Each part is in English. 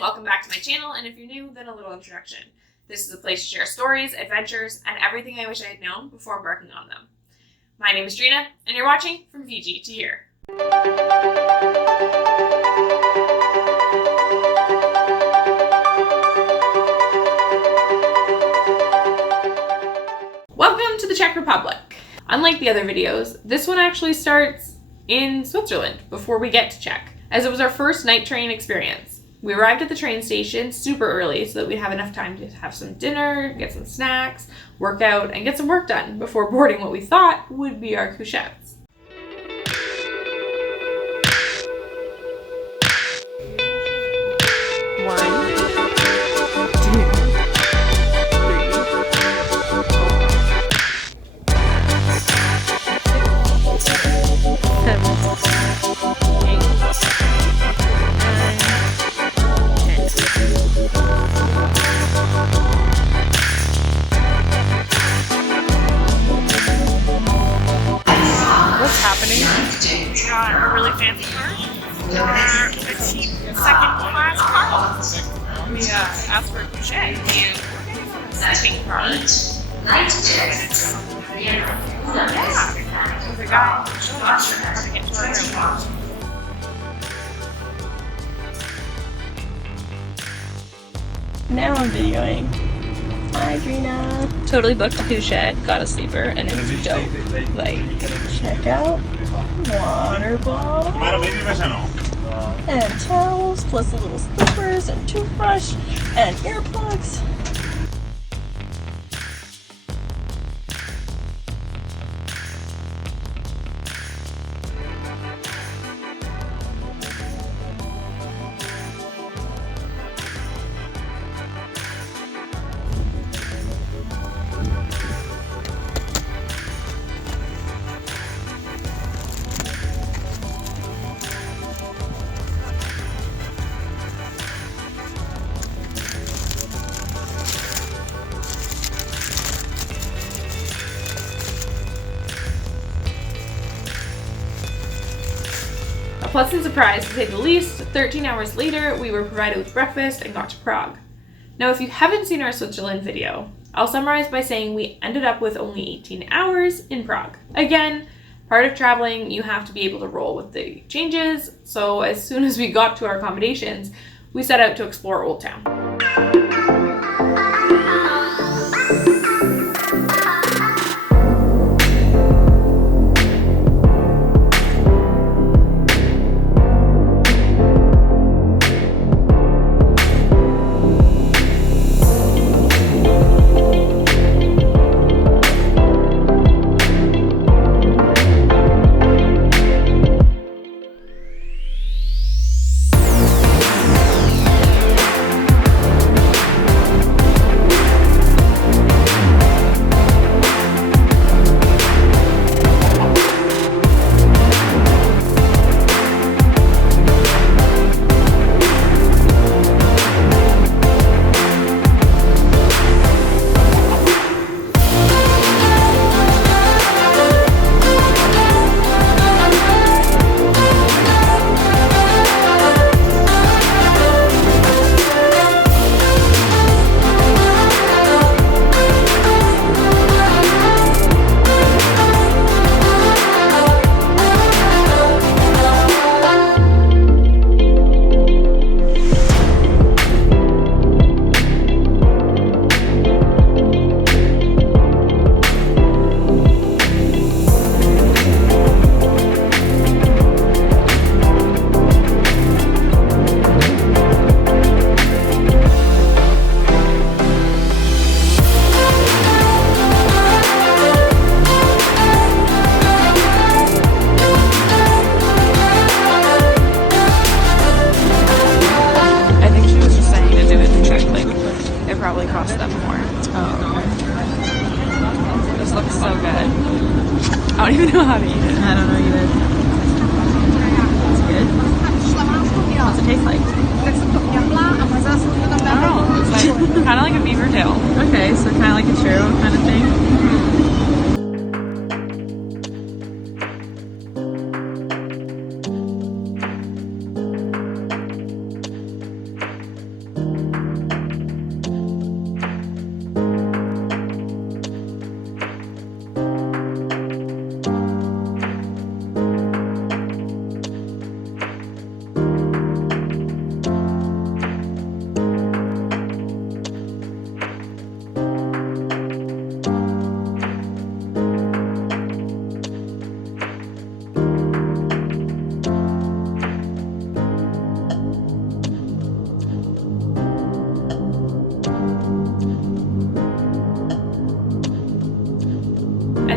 welcome back to my channel, and if you're new, then a little introduction. This is a place to share stories, adventures, and everything I wish I had known before embarking on them. My name is Drina, and you're watching From Fiji to Here. Welcome to the Czech Republic. Unlike the other videos, this one actually starts in Switzerland before we get to Czech, as it was our first night train experience. We arrived at the train station super early so that we'd have enough time to have some dinner, get some snacks, work out, and get some work done before boarding what we thought would be our couchettes. Got a really fancy car or a cheap second class car. We asked for a couchette and we're getting a car. Yeah. With a guy showing us how to get to our room. Now I'm videoing. Hi, Drina. Totally booked a couchette, got a sleeper, and it was dope. Like, check out water bottle and towels, plus the little slippers and toothbrush and earplugs. A pleasant surprise, to say the least. 13 hours later, we were provided with breakfast and got to Prague. Now, if you haven't seen our Switzerland video, I'll summarize by saying we ended up with only 18 hours in Prague. Again, part of traveling, you have to be able to roll with the changes, so as soon as we got to our accommodations, we set out to explore Old Town. Cost them more. Oh, okay. This looks so good. I don't even know how to eat it. I don't know either. It's good. What's it taste like? I don't know. It's like, kind of like a beaver tail. Okay, so kind of like a churro kind of thing.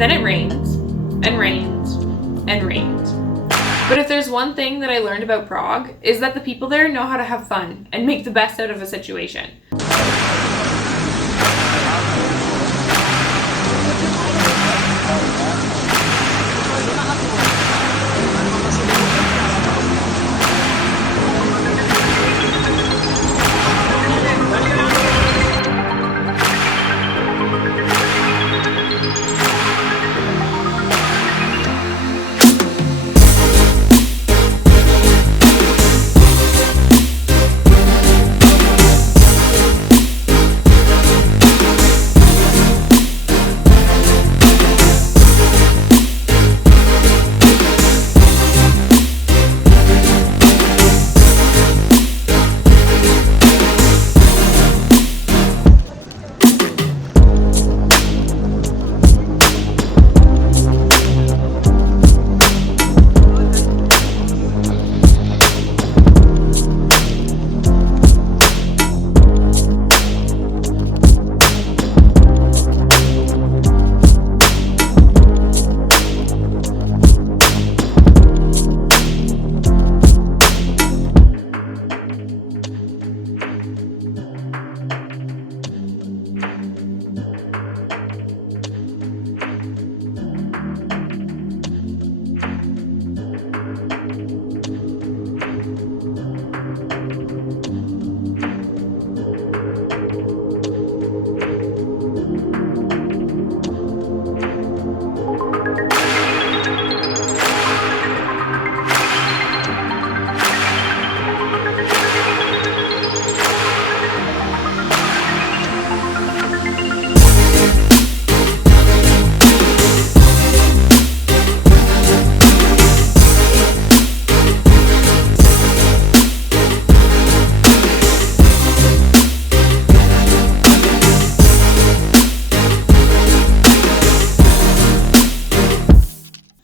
And then it rained, and rained, and rained. But if there's one thing that I learned about Prague, is that the people there know how to have fun and make the best out of a situation.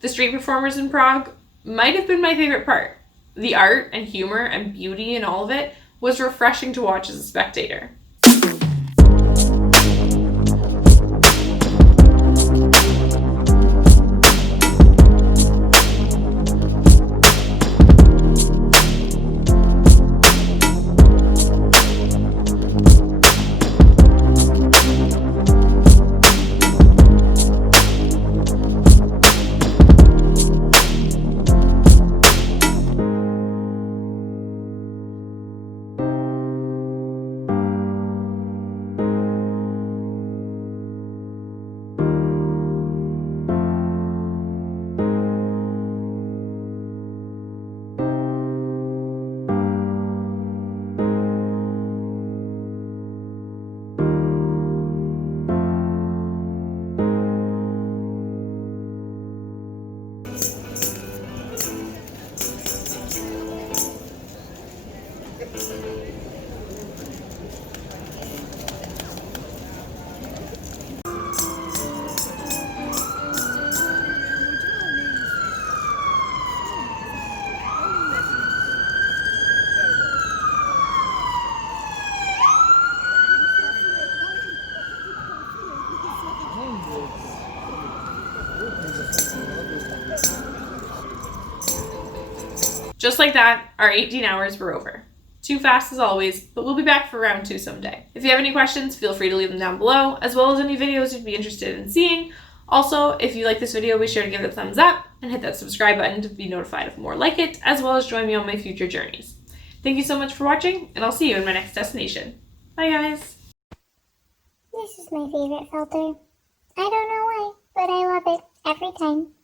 The street performers in Prague might have been my favorite part. The art and humor and beauty and all of it was refreshing to watch as a spectator. Just like that, our 18 hours were over. Too fast as always, but we'll be back for round 2 someday. If you have any questions, feel free to leave them down below, as well as any videos you'd be interested in seeing. Also, if you like this video, be sure to give it a thumbs up and hit that subscribe button to be notified of more like it, as well as join me on my future journeys. Thank you so much for watching, and I'll see you in my next destination. Bye guys! This is my favorite filter. I don't know why, but I love it every time.